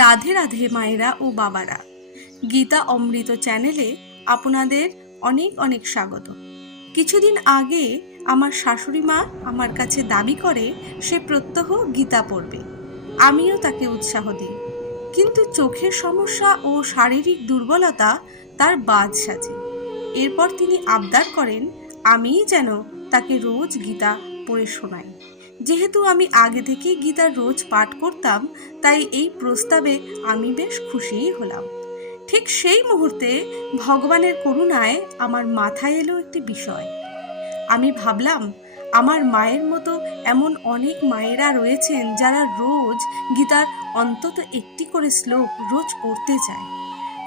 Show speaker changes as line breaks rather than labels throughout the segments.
রাধে রাধে মায়েরা ও বাবারা গীতা অমৃত চ্যানেলে আপনাদের অনেক অনেক স্বাগত কিছুদিন আগে আমার শাশুড়ি মা আমার কাছে দাবি করে সে প্রত্যহ গীতা পড়বে আমিও তাকে উৎসাহ দিই কিন্তু চোখের সমস্যা ও শারীরিক দুর্বলতা তার বাদ সাজে এরপর তিনি আবদার করেন আমিই যেন তাকে রোজ গীতা পড়ে শোনাই যেহেতু আমি আগে থেকেই গীতা রোজ পাঠ করতাম তাই এই প্রস্তাবে আমি বেশ খুশিই হলাম ঠিক সেই মুহূর্তে ভগবানের করুণায় আমার মাথায় এলো একটি বিষয় আমি ভাবলাম আমার মায়ের মতো এমন অনেক মায়েরা রয়েছেন যারা রোজ গীতার অন্তত একটি করে শ্লোক রোজ পড়তে চায়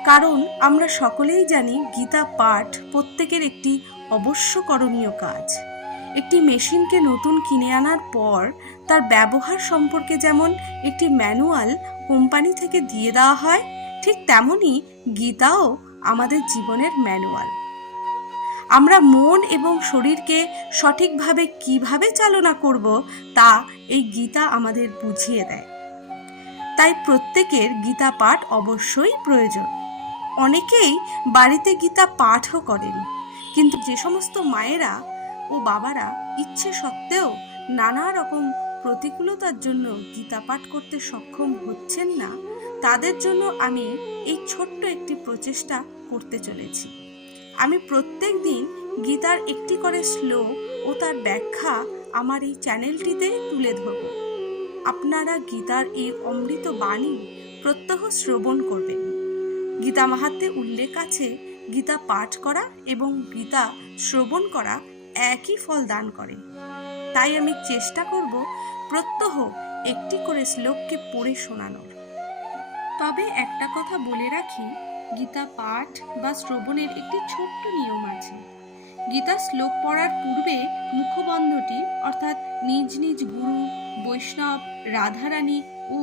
কারণ আমরা সকলেই জানি গীতা পাঠ প্রত্যেকের একটি অবশ্য করণীয় কাজ একটি মেশিনকে নতুন কিনে আনার পর তার ব্যবহার সম্পর্কে যেমন একটি ম্যানুয়াল কোম্পানি থেকে দিয়ে দেওয়া হয় ঠিক তেমনই গীতাও আমাদের জীবনের ম্যানুয়াল আমরা মন এবং শরীরকে সঠিকভাবে কিভাবে চালনা করব তা এই গীতা আমাদের বুঝিয়ে দেয় তাই প্রত্যেকের গীতা পাঠ অবশ্যই প্রয়োজন অনেকেই বাড়িতে গীতা পাঠও করেন কিন্তু যে সমস্ত মায়েরা ও বাবারা ইচ্ছে সত্ত্বেও নানা রকম প্রতিকূলতার জন্য গীতা পাঠ করতে সক্ষম হচ্ছেন না তাদের জন্য আমি এই ছোট্ট একটি প্রচেষ্টা করতে চলেছি আমি প্রত্যেক দিন গীতার একটি করে শ্লোক ও তার ব্যাখ্যা আমার এই চ্যানেলটিতে তুলে ধরব আপনারা গীতার এই অমৃত বাণী প্রত্যহ শ্রবণ করবেন গীতা মাহাত্মে উল্লেখ আছে গীতা পাঠ করা এবং গীতা শ্রবণ করা একই ফল দান করে তাই আমি চেষ্টা করব প্রত্যহ একটি করে শ্লোককে পড়ে শোনানোর তবে একটা কথা বলে রাখি গীতা পাঠ বা শ্রবণের একটি ছোট্ট নিয়ম আছে গীতা শ্লোক পড়ার পূর্বে মুখবন্ধটি অর্থাৎ নিজ নিজ গুরু বৈষ্ণব রাধারানী ও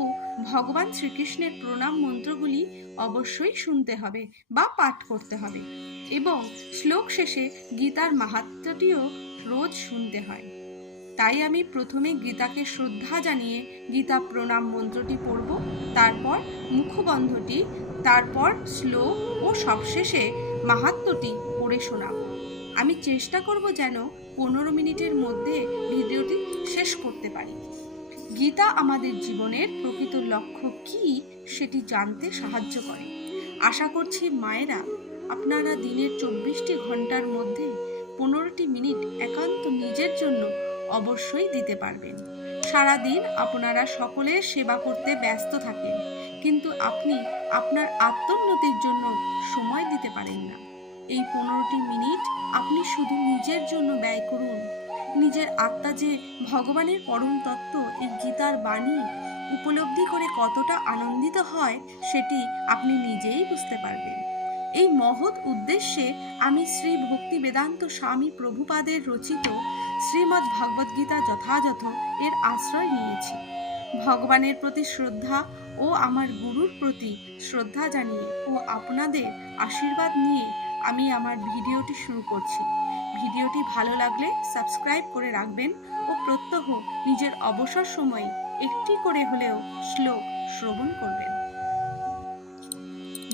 ভগবান শ্রীকৃষ্ণের প্রণাম মন্ত্রগুলি অবশ্যই শুনতে হবে বা পাঠ করতে হবে এবং শ্লোক শেষে গীতার মাহাত্মটিও রোজ শুনতে হয় তাই আমি প্রথমে গীতাকে শ্রদ্ধা জানিয়ে গীতা প্রণাম মন্ত্রটি পড়ব তারপর মুখবন্ধটি তারপর শ্লোক ও সবশেষে মাহাত্মটি পড়ে শোনাব আমি চেষ্টা করব যেন পনেরো মিনিটের মধ্যে ভিডিওটি শেষ করতে পারি গীতা আমাদের জীবনের প্রকৃত লক্ষ্য কি সেটি জানতে সাহায্য করে আশা করছি মায়েরা আপনারা দিনের চব্বিশটি ঘন্টার মধ্যে পনেরোটি মিনিট একান্ত নিজের জন্য অবশ্যই দিতে পারবেন সারাদিন আপনারা সকলের সেবা করতে ব্যস্ত থাকেন কিন্তু আপনি আপনার আত্মোন্নতির জন্য সময় দিতে পারেন না এই পনেরোটি মিনিট আপনি শুধু নিজের জন্য ব্যয় করুন নিজের আত্মা যে ভগবানের পরম তত্ত্ব এই গীতার বাণী উপলব্ধি করে কতটা আনন্দিত হয় সেটি আপনি নিজেই বুঝতে পারবেন এই মহৎ উদ্দেশ্যে আমি শ্রী ভক্তি বেদান্ত স্বামী প্রভুপাদের রচিত শ্রীমদ্ ভগবদ্গীতা যথাযথ এর আশ্রয় নিয়েছি ভগবানের প্রতি শ্রদ্ধা ও আমার গুরুর প্রতি শ্রদ্ধা জানিয়ে ও আপনাদের আশীর্বাদ নিয়ে আমি আমার ভিডিওটি শুরু করছি ভিডিওটি ভালো লাগলে সাবস্ক্রাইব করে রাখবেন ও প্রত্যহ নিজের অবসর সময়ে একটি করে হলেও শ্লোক শ্রবণ করবেন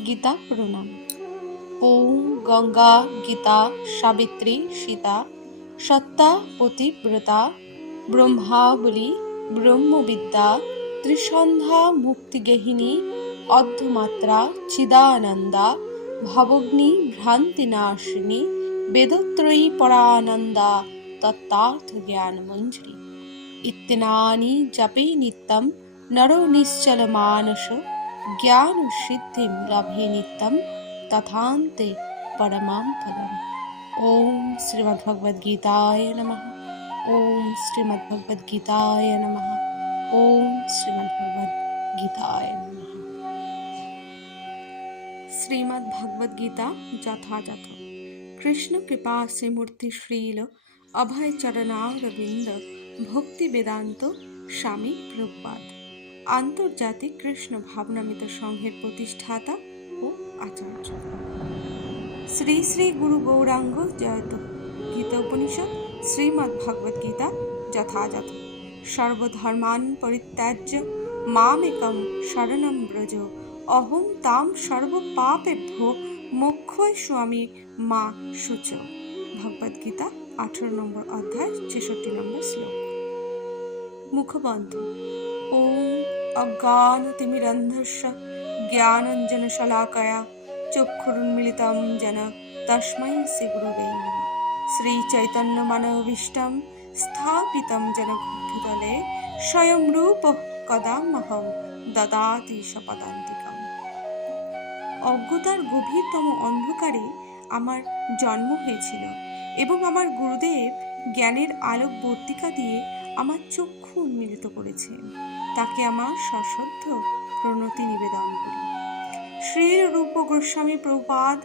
গীতা প্রণাম ওম গঙ্গা গীতা সাবিত্রী সীতা সত্তা পতিব্রতা ব্রহ্মাবলী ব্রহ্মবিদ্যা ত্রিসন্ধ্যা মুক্তিগেহিনী অর্ধমাত্রা চিদানন্দা ভবগ্নি ভ্রান্তিনাশিনী वेदत्रयी परानन्दा तत्तार्थज्ञानमञ्जरी इत्यनानि जपे नित्यं नरो निश्चलमानस ज्ञानसिद्धिं लभे नित्यं तथान्ते परमां फलम् ॐ श्रीमद्भगवद्गीताय नमः ॐ श्रीमद्भगवद्गीताय नमः ॐ श्रीमद्भगवद्गीताय नमः শ্রীমদ্ভগবদ্গীতা যথাযথ কৃষ্ণ কৃপা से मूर्ति অভয় চরণারবিন্দ ভক্তি বেদান্ত স্বামী প্রভুপাদ আন্তর্জাতিক কৃষ্ণ ভাবনামিত সংঘের প্রতিষ্ঠাতা ও আচার্য শ্রী শ্রী গুরু গৌরাঙ্গ জয়ত গীতা উপনিষদ শ্রীমদ্ ভগবদ গীতা যথাযথ সর্বধর্মান পরিত্যাজ্য মামেকম শরণম ব্রজ অহং তাম সর্বপাপেভ্য মোক্ষয় স্বামী মা সূচ ভগবদ গীতা আঠারো নম্বর অধ্যায় ছেষট্টি নম্বর শ্লোক মুখবন্ধ ওম অজ্ঞানতিমিরন্ধস্য জ্ঞানঞ্জন শলাকয়া চক্ষুরুন্মিলিতম যেন তস্মৈ শ্রী গুরুবে শ্রী চৈতন্য মানবীষ্টম স্থাপিতম যেন ঘটুতলে স্বয়ং রূপ কদা মহম দদাতি শপদন্ত অজ্ঞতার গভীরতম অন্ধকারে আমার জন্ম হয়েছিল এবং আমার গুরুদেব জ্ঞানের আলোক বর্তিকা দিয়ে আমার চক্ষু উন্মিলিত করেছেন তাকে আমার সশ্রদ্ধ প্রণতি নিবেদন করি শ্রী রূপ গোস্বামী প্রপাদ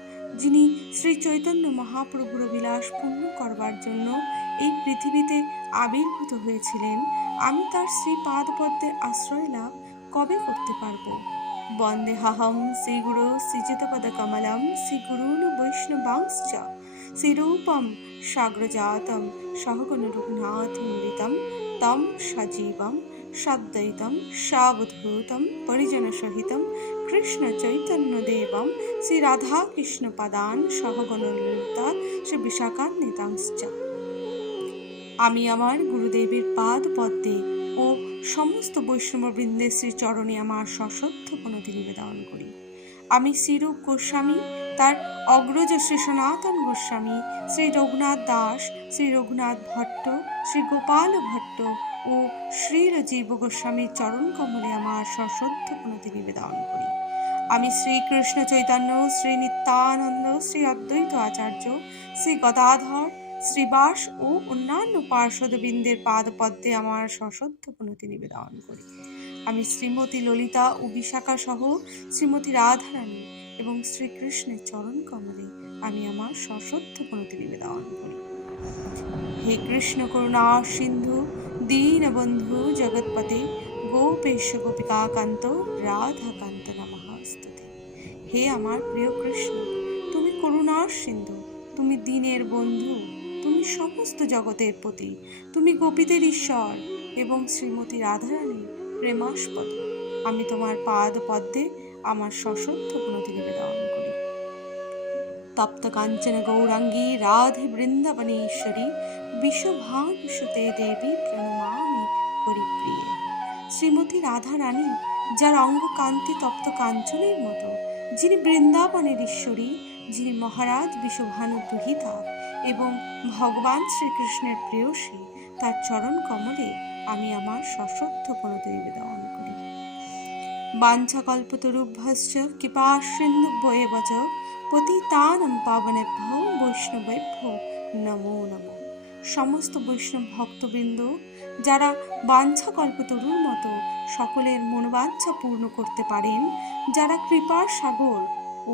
যিনি শ্রী চৈতন্য মহাপ্রভুর বিলাস পূর্ণ করবার জন্য এই পৃথিবীতে আবির্ভূত হয়েছিলেন আমি তার শ্রী পাদপদ্মের আশ্রয় লাভ কবে করতে পারবো বন্দেহাহম শ্রীগুরু শ্রীযুতপদকমলম শ্রীগুরূন বৈষ্ণবাংশ্চ শ্রীরূপম সাগ্রজাতম সহগণরঘুনাথমৃতম তম সজীবম সদ্বৈতম সাবধূতম পরিজনসহিতম কৃষ্ণচৈতন্যদেবম শ্রীরাধাকৃষ্ণপাদান সহগণতা শ্রী বিশাখান্বিতাংশ্চ আমি আমার গুরুদেবের পাদ পদ্মে ও সমস্ত বৈষ্ণববৃন্দের শ্রীচরণে আমার সশ্রদ্ধ প্রণতি নিবেদন করি আমি শ্রীরূপ গোস্বামী তার অগ্রজ শ্রী সনাতন গোস্বামী শ্রী রঘুনাথ দাস শ্রী রঘুনাথ ভট্ট শ্রী গোপাল ভট্ট ও শ্রী জীব গোস্বামীর চরণ কমলে আমার সশ্রদ্ধ প্রণতি নিবেদন করি আমি শ্রীকৃষ্ণ চৈতন্য শ্রী নিত্যানন্দ শ্রী অদ্বৈত আচার্য শ্রী গদাধর শ্রীবাস ও অন্যান্য পাদ পাদপদ্মে আমার সশ্রদ্ধ প্রণতি নিবেদন করি আমি শ্রীমতী ললিতা ও বিশাখা সহ শ্রীমতী রাধারানী এবং শ্রীকৃষ্ণের চরণ কমলে আমি আমার সশ্রদ্ধ প্রণতি নিবেদন করি হে কৃষ্ণ করুণা সিন্ধু দীনবন্ধু জগৎপতি গোপেশ গোপিকাকান্ত রাধাকান্ত নমস্তুতে হে আমার প্রিয় কৃষ্ণ তুমি করুণার সিন্ধু তুমি দিনের বন্ধু সমস্ত জগতের প্রতি তুমি গোপীদের ঈশ্বর এবং শ্রীমতী রাধারানী প্রেমাস্পদ আমি তোমার পাদ পদ্মে আমার সশ্রদ্ধ গুণতি নিবেদন করি তপ্ত কাঞ্চন গৌরাঙ্গী রাধে বৃন্দাবনেশ্বরী বিশ্বভাংসতে দেবী প্রণমামি হরিপ্রিয়ে শ্রীমতী রাধারানী রানী যার অঙ্গকান্তি তপ্ত কাঞ্চনের মতো যিনি বৃন্দাবনের ঈশ্বরী যিনি মহারাজ বিশ্বভানুগৃহীতা এবং ভগবান শ্রীকৃষ্ণের প্রেয়সী তার চরণ কমলে আমি আমার সশক্ত পরদেব দমন করি বাঞ্ছাকল্পতরুভ্যশ্চ কৃপা পতি এবচ পাবনে পাবনেভ্য বৈষ্ণবেভ্য নমো নমো সমস্ত বৈষ্ণব ভক্তবৃন্দ যারা বাঞ্ছাকল্পতরুর মতো সকলের মনোবাঞ্ছা পূর্ণ করতে পারেন যারা কৃপার সাগর ও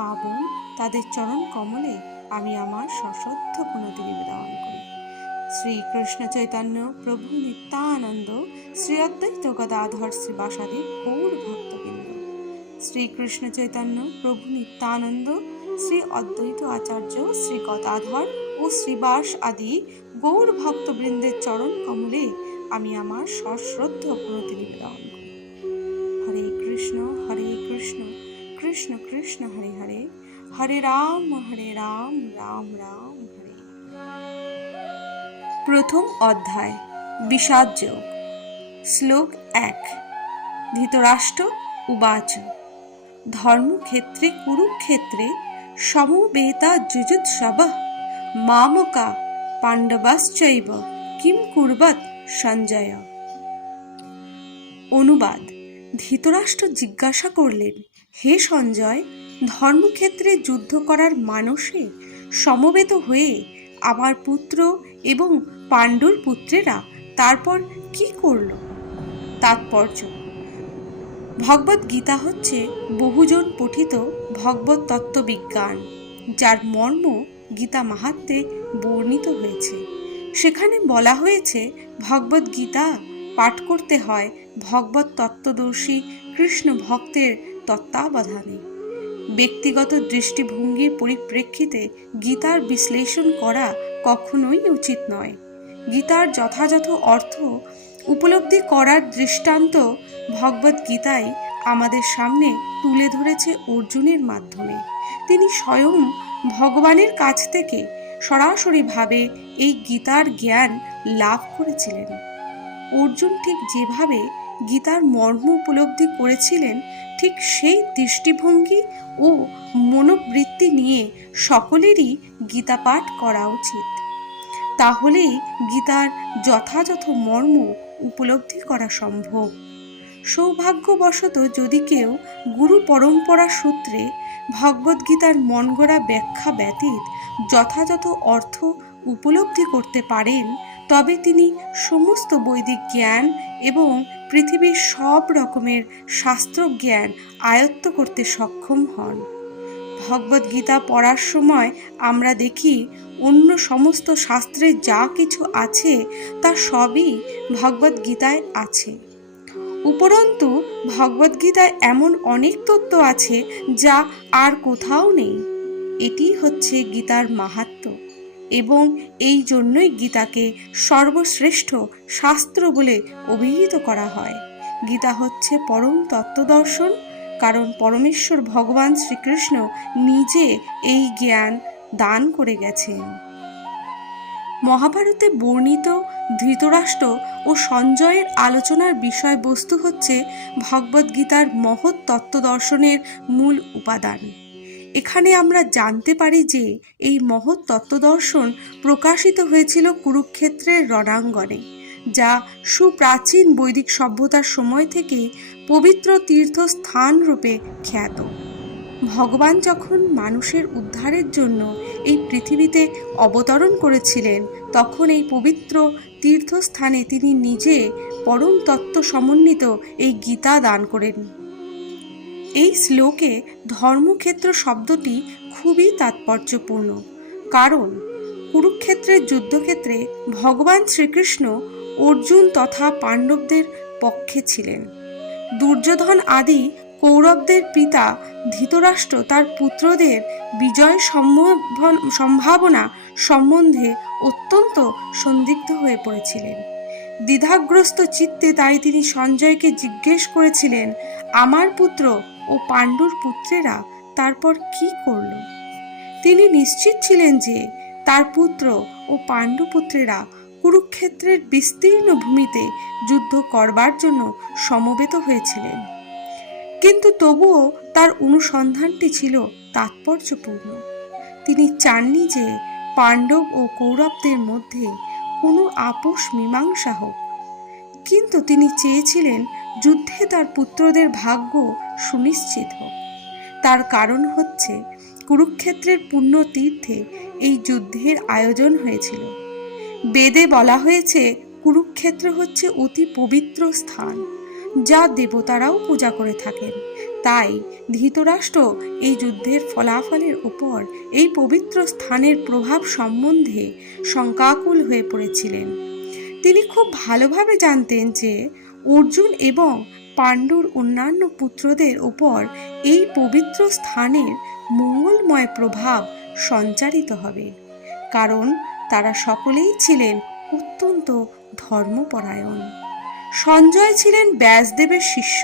পাবন তাদের চরণ কমলে আমি আমার সশ্রদ্ধ প্রণতি নিবেদন করি শ্রীকৃষ্ণ চৈতন্য প্রভু নিত্যানন্দ শ্রী অদ্বৈত গদাধর শ্রীবাসাদি গৌর ভক্তবৃন্দ শ্রীকৃষ্ণ চৈতন্য প্রভু নিত্যানন্দ শ্রী অদ্বৈত আচার্য শ্রী গদাধর ও শ্রীবাস আদি গৌর ভক্তবৃন্দের চরণ কমলে আমি আমার সশ্রদ্ধ পুনতি নিবেদন হরে রাম হরে রাম রাম রাম হরে প্রথম অধ্যায় বিষাদ যোগ শ্লোক এক ধৃতরাষ্ট্র উবাচ ধর্মক্ষেত্রে কুরুক্ষেত্রে সমবেতা যুজুৎসব মামকা পাণ্ডবাশ্চৈব কিম কুর্বত সঞ্জয় অনুবাদ ধৃতরাষ্ট্র জিজ্ঞাসা করলেন হে সঞ্জয় ধর্মক্ষেত্রে যুদ্ধ করার মানসে সমবেত হয়ে আমার পুত্র এবং পাণ্ডুর পুত্রেরা তারপর কি করল তাৎপর্য ভগবত গীতা হচ্ছে বহুজন পঠিত ভগবত তত্ত্ববিজ্ঞান যার মর্ম গীতা মাহাত্মে বর্ণিত হয়েছে সেখানে বলা হয়েছে ভগবত গীতা পাঠ করতে হয় ভগবত তত্ত্বদর্শী কৃষ্ণ ভক্তের তত্ত্বাবধানে ব্যক্তিগত দৃষ্টিভঙ্গির পরিপ্রেক্ষিতে গীতার বিশ্লেষণ করা কখনোই উচিত নয় গীতার যথাযথ অর্থ উপলব্ধি করার দৃষ্টান্ত ভগবত গীতাই আমাদের সামনে তুলে ধরেছে অর্জুনের মাধ্যমে তিনি স্বয়ং ভগবানের কাছ থেকে সরাসরিভাবে এই গীতার জ্ঞান লাভ করেছিলেন অর্জুন ঠিক যেভাবে গীতার মর্ম উপলব্ধি করেছিলেন ঠিক সেই দৃষ্টিভঙ্গি ও মনোবৃত্তি নিয়ে সকলেরই গীতা পাঠ করা উচিত তাহলেই গীতার যথাযথ মর্ম উপলব্ধি করা সম্ভব সৌভাগ্যবশত যদি কেউ গুরু পরম্পরা সূত্রে ভগবদ্গীতার মনগড়া ব্যাখ্যা ব্যতীত যথাযথ অর্থ উপলব্ধি করতে পারেন তবে তিনি সমস্ত বৈদিক জ্ঞান এবং পৃথিবীর সব রকমের শাস্ত্র জ্ঞান আয়ত্ত করতে সক্ষম হন ভগবদ্গীতা পড়ার সময় আমরা দেখি অন্য সমস্ত শাস্ত্রে যা কিছু আছে তা সবই ভগবদ্গীতায় আছে উপরন্তু ভগবদ্গীতায় এমন অনেক তত্ত্ব আছে যা আর কোথাও নেই এটি হচ্ছে গীতার মাহাত্ম্য এবং এই জন্যই গীতাকে সর্বশ্রেষ্ঠ শাস্ত্র বলে অভিহিত করা হয় গীতা হচ্ছে পরম তত্ত্বদর্শন কারণ পরমেশ্বর ভগবান শ্রীকৃষ্ণ নিজে এই জ্ঞান দান করে গেছেন মহাভারতে বর্ণিত ধৃতরাষ্ট্র ও সঞ্জয়ের আলোচনার বিষয়বস্তু হচ্ছে ভগবদ্গীতার মহৎ তত্ত্বদর্শনের মূল উপাদান এখানে আমরা জানতে পারি যে এই মহৎ তত্ত্বদর্শন প্রকাশিত হয়েছিল কুরুক্ষেত্রের রণাঙ্গনে যা সুপ্রাচীন বৈদিক সভ্যতার সময় থেকে পবিত্র তীর্থস্থান রূপে খ্যাত ভগবান যখন মানুষের উদ্ধারের জন্য এই পৃথিবীতে অবতরণ করেছিলেন তখন এই পবিত্র তীর্থস্থানে তিনি নিজে পরম তত্ত্ব সমন্বিত এই গীতা দান করেন এই শ্লোকে ধর্মক্ষেত্র শব্দটি খুবই তাৎপর্যপূর্ণ কারণ কুরুক্ষেত্রের যুদ্ধক্ষেত্রে ভগবান শ্রীকৃষ্ণ অর্জুন তথা পাণ্ডবদের পক্ষে ছিলেন দুর্যোধন আদি কৌরবদের পিতা ধৃতরাষ্ট্র তার পুত্রদের বিজয় সম্ভাবনা সম্বন্ধে অত্যন্ত সন্দিগ্ধ হয়ে পড়েছিলেন দ্বিধাগ্রস্ত চিত্তে তাই তিনি সঞ্জয়কে জিজ্ঞেস করেছিলেন আমার পুত্র ও পাণ্ডুর পুত্রেরা তারপর কি করল তিনি নিশ্চিত ছিলেন যে তার পুত্র ও পাণ্ডু পুত্রেরা কুরুক্ষেত্রের বিস্তীর্ণ ভূমিতে যুদ্ধ করবার জন্য সমবেত হয়েছিলেন কিন্তু তবুও তার অনুসন্ধানটি ছিল তাৎপর্যপূর্ণ তিনি চাননি যে পাণ্ডব ও কৌরবদের মধ্যে কোনো আপোষ মীমাংসা হোক কিন্তু তিনি চেয়েছিলেন যুদ্ধে তার পুত্রদের ভাগ্য সুনিশ্চিত হোক তার কারণ হচ্ছে কুরুক্ষেত্রের পূর্ণ তীর্থে এই যুদ্ধের আয়োজন হয়েছিল বেদে বলা হয়েছে কুরুক্ষেত্র হচ্ছে অতি পবিত্র স্থান যা দেবতারাও পূজা করে থাকেন তাই ধৃতরাষ্ট্র এই যুদ্ধের ফলাফলের উপর এই পবিত্র স্থানের প্রভাব সম্বন্ধে শঙ্কাকুল হয়ে পড়েছিলেন তিনি খুব ভালোভাবে জানতেন যে অর্জুন এবং পাণ্ডুর অন্যান্য পুত্রদের ওপর এই পবিত্র স্থানের মঙ্গলময় প্রভাব সঞ্চারিত হবে কারণ তারা সকলেই ছিলেন অত্যন্ত ধর্মপরায়ণ সঞ্জয় ছিলেন ব্যাসদেবের শিষ্য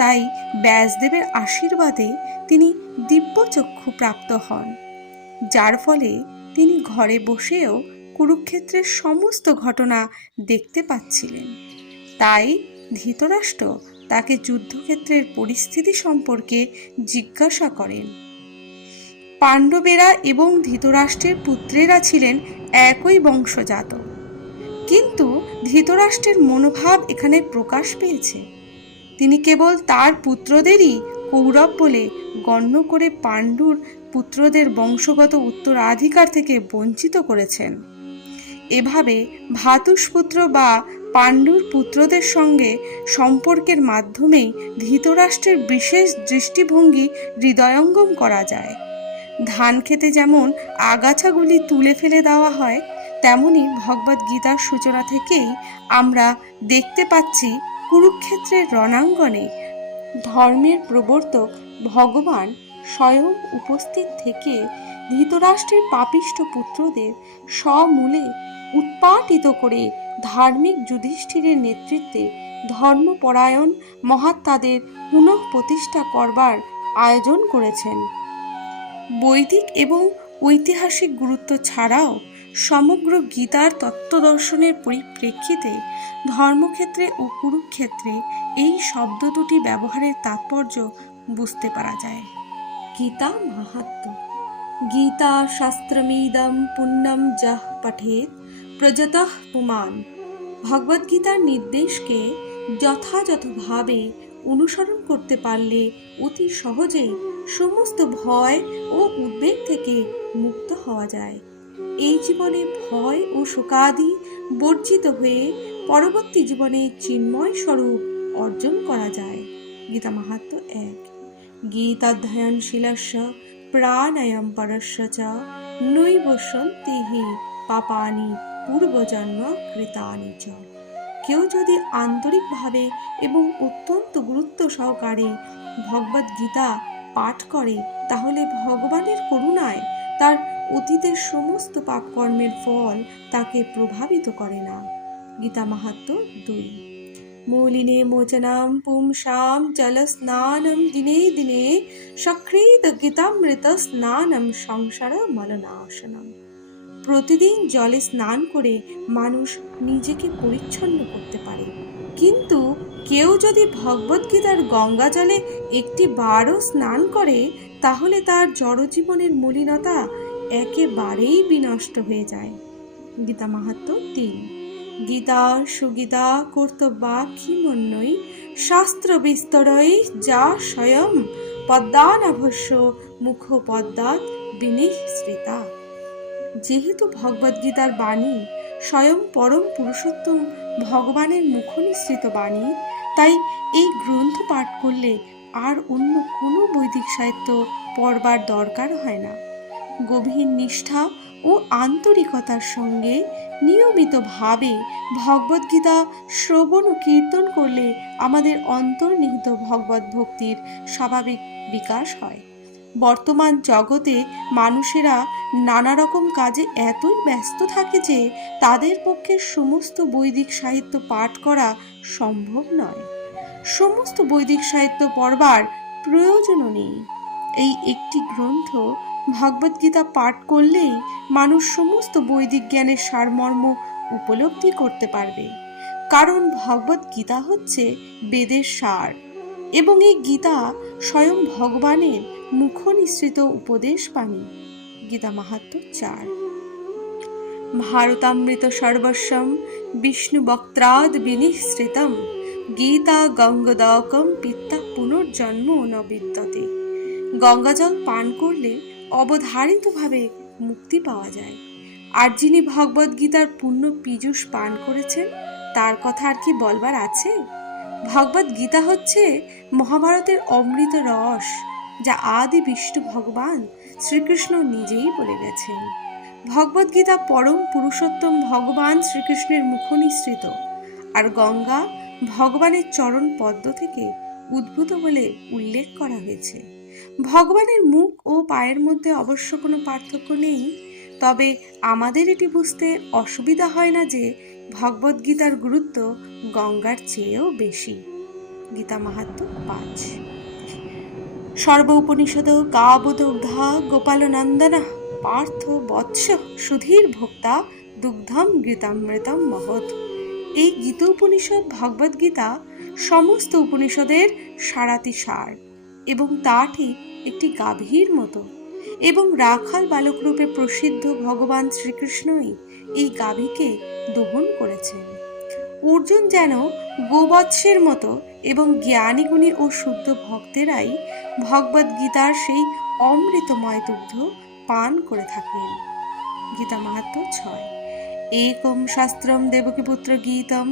তাই ব্যাসদেবের আশীর্বাদে তিনি দিব্যচক্ষু প্রাপ্ত হন যার ফলে তিনি ঘরে বসেও কুরুক্ষেত্রের সমস্ত ঘটনা দেখতে পাচ্ছিলেন তাই ধৃতরাষ্ট্র তাকে যুদ্ধক্ষেত্রের পরিস্থিতি সম্পর্কে জিজ্ঞাসা করেন পাণ্ডবেরা এবং ধৃতরাষ্ট্রের পুত্রেরা ছিলেন একই বংশজাত কিন্তু ধৃতরাষ্ট্রের মনোভাব এখানে প্রকাশ পেয়েছে তিনি কেবল তার পুত্রদেরই কৌরব বলে গণ্য করে পাণ্ডুর পুত্রদের বংশগত উত্তরাধিকার থেকে বঞ্চিত করেছেন এভাবে ভাতুষপুত্র বা পাণ্ডুর পুত্রদের সঙ্গে সম্পর্কের মাধ্যমেই ধৃতরাষ্ট্রের বিশেষ দৃষ্টিভঙ্গি হৃদয়ঙ্গম করা যায় ধান খেতে যেমন আগাছাগুলি তুলে ফেলে দেওয়া হয় তেমনি ভগবদ্গীতার সূচনা থেকেই আমরা দেখতে পাচ্ছি কুরুক্ষেত্রের রণাঙ্গনে ধর্মের প্রবর্তক ভগবান স্বয়ং উপস্থিত থেকে ধৃতরাষ্ট্রের পাপিষ্ট পুত্রদের স্বমূলে উৎপাটিত করে ধার্মিক যুধিষ্ঠিরের নেতৃত্বে ধর্মপরায়ণ মহাত্মাদের পুনঃ প্রতিষ্ঠা করবার আয়োজন করেছেন বৈদিক এবং ঐতিহাসিক গুরুত্ব ছাড়াও সমগ্র গীতার তত্ত্ব দর্শনের পরিপ্রেক্ষিতে ধর্মক্ষেত্রে ও কুরুক্ষেত্রে এই শব্দ দুটি ব্যবহারের তাৎপর্য বুঝতে পারা যায় গীতা মাহাত্ম্য গীতাশাস্ত্রমিদম পুণ্যম যাহ পঠেত প্রজত পুমান ভগবদ্গীতার নির্দেশকে যথাযথভাবে অনুসরণ করতে পারলে অতি সহজেই সমস্ত ভয় ও উদ্বেগ থেকে মুক্ত হওয়া যায় এই জীবনে ভয় ও শোকাদি বর্জিত হয়ে পরবর্তী জীবনে চিন্ময় স্বরূপ অর্জন করা যায় গীতা মাহাত্ম এক গীতাধ্যয়নশীলস্য প্রাণায়াম পরশ্য চ নৈব সন্তিহি পাপানি পূর্বজন্ম কৃতানি চ কেউ যদি আন্তরিকভাবে এবং অত্যন্ত গুরুত্ব সহকারে ভগবদ গীতা পাঠ করে তাহলে ভগবানের করুণায় তার অতীতের সমস্ত পাপকর্মের ফল তাকে প্রভাবিত করে না গীতা মাহাত্ম দুই জল স্নান দিনে দিনে दिने গীতামৃত স্নান সংসার মলনাশনম প্রতিদিন জলে স্নান করে মানুষ নিজেকে পরিচ্ছন্ন করতে পারে কিন্তু কেউ যদি ভগবদ্গীতার গঙ্গা জলে একটি বারও স্নান করে তাহলে তার জড়জীবনের মলিনতা একেবারেই বিনষ্ট হয়ে যায় গীতা মাহাত্ম তিন গীতা সুগীতা মন্যই শাস্ত্র বিস্তরই যা স্বয়ং পদ্মানভস্য মুখপদ্মাত শ্রিতা যেহেতু ভগবদ্গীতার বাণী স্বয়ং পরম পুরুষোত্তম ভগবানের মুখনিসৃত বাণী তাই এই গ্রন্থ পাঠ করলে আর অন্য কোনো বৈদিক সাহিত্য পড়বার দরকার হয় না গভীর নিষ্ঠা ও আন্তরিকতার সঙ্গে নিয়মিতভাবে ভগবদ্গীতা শ্রবণ ও কীর্তন করলে আমাদের অন্তর্নিহিত ভগবত ভক্তির স্বাভাবিক বিকাশ হয় বর্তমান জগতে মানুষেরা নানা রকম কাজে এতই ব্যস্ত থাকে যে তাদের পক্ষে সমস্ত বৈদিক সাহিত্য পাঠ করা সম্ভব নয় সমস্ত বৈদিক সাহিত্য পড়বার প্রয়োজনও নেই এই একটি গ্রন্থ ভগবদ্গীতা পাঠ করলেই মানুষ সমস্ত বৈদিক জ্ঞানের সারমর্ম উপলব্ধি করতে পারবে কারণ ভগবদ্গীতা হচ্ছে বেদের সার এবং এই গীতা স্বয়ং ভগবানের মুখনিসৃত উপদেশ পানি গীতা মাহাত্ম চার ভারতামৃত সর্বস্বম বিষ্ণু বক্ত্রাদ বিনিঃসৃতম গীতা গঙ্গদকম পিত্তা পুনর্জন্ম নবিদ্যতে গঙ্গাজল পান করলে অবধারিতভাবে মুক্তি পাওয়া যায় আর যিনি ভগবদ্গীতার পূর্ণ পীযুষ পান করেছেন তার কথা আর কি বলবার আছে ভগবদ্গীতা হচ্ছে মহাভারতের অমৃত রস যা আদি বিষ্ণু ভগবান শ্রীকৃষ্ণ নিজেই বলে গেছেন ভগবদ্গীতা পরম পুরুষোত্তম ভগবান শ্রীকৃষ্ণের মুখনিসৃত আর গঙ্গা ভগবানের চরণ পদ্ম থেকে উদ্ভূত বলে উল্লেখ করা হয়েছে ভগবানের মুখ ও পায়ের মধ্যে অবশ্য কোনো পার্থক্য নেই তবে আমাদের এটি বুঝতে অসুবিধা হয় না যে ভগবদ্গীতার গুরুত্ব গঙ্গার চেয়েও বেশি গীতা মাহাত্ম পাঁচ সর্ব উপনিষদ গোপাল গোপালনন্দনা পার্থ বৎস সুধীর ভোক্তা দুগ্ধম গীতামৃতম মহৎ এই গীত উপনিষদ ভগবদ্গীতা সমস্ত উপনিষদের সারাতি সার এবং তাটি একটি গাভীর মতো এবং রাখাল বালক রূপে প্রসিদ্ধ ভগবান শ্রীকৃষ্ণই এই গাভীকে দহন করেছেন অর্জুন যেন গোবৎসের মতো এবং জ্ঞানীগুণী ও শুদ্ধ ভক্তেরাই ভগবদ্গীতার সেই অমৃতময় দুগ্ধ পান করে থাকেন গীতা মাহাত্ম ছয় একম শাস্ত্রম দেবকীপুত্র গীতম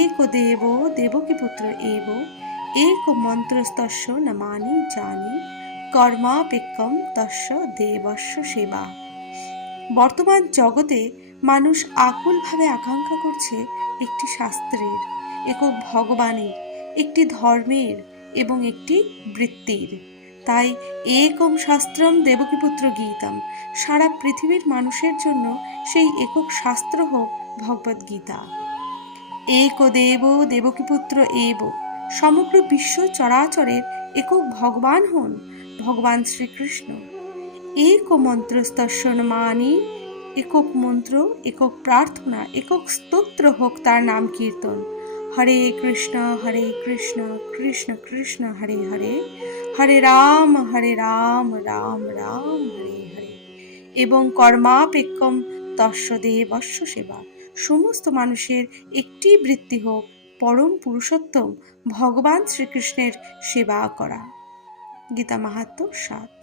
এক দেব দেবকীপুত্র এব একমন্ত্রস্তস্য নমানি জানি কর্মাপেক্ষম তস্য দেবস্য সেবা বর্তমান জগতে মানুষ আকুলভাবে আকাঙ্ক্ষা করছে একটি শাস্ত্রের একক ভগবানের একটি ধর্মের এবং একটি বৃত্তির তাই একম শাস্ত্রম দেবকীপুত্র গীতাম সারা পৃথিবীর মানুষের জন্য সেই একক শাস্ত্র হোক ভগবদ্গীতা এক দেব দেবকীপুত্র এব সমগ্র বিশ্ব চরাচরের একক ভগবান হন ভগবান শ্রীকৃষ্ণ এক স্তর্শন মানি একক মন্ত্র একক প্রার্থনা একক স্তোত্র হোক তার নাম কীর্তন হরে কৃষ্ণ হরে কৃষ্ণ কৃষ্ণ কৃষ্ণ হরে হরে হরে রাম হরে রাম রাম রাম হরে হরে এবং কর্মাপেক্ষম তস্যদেবস্য সেবা সমস্ত মানুষের একটি বৃত্তি হোক পরম পুরুষোত্তম ভগবান শ্রীকৃষ্ণের সেবা করা গীতা মাহাত্ম সাত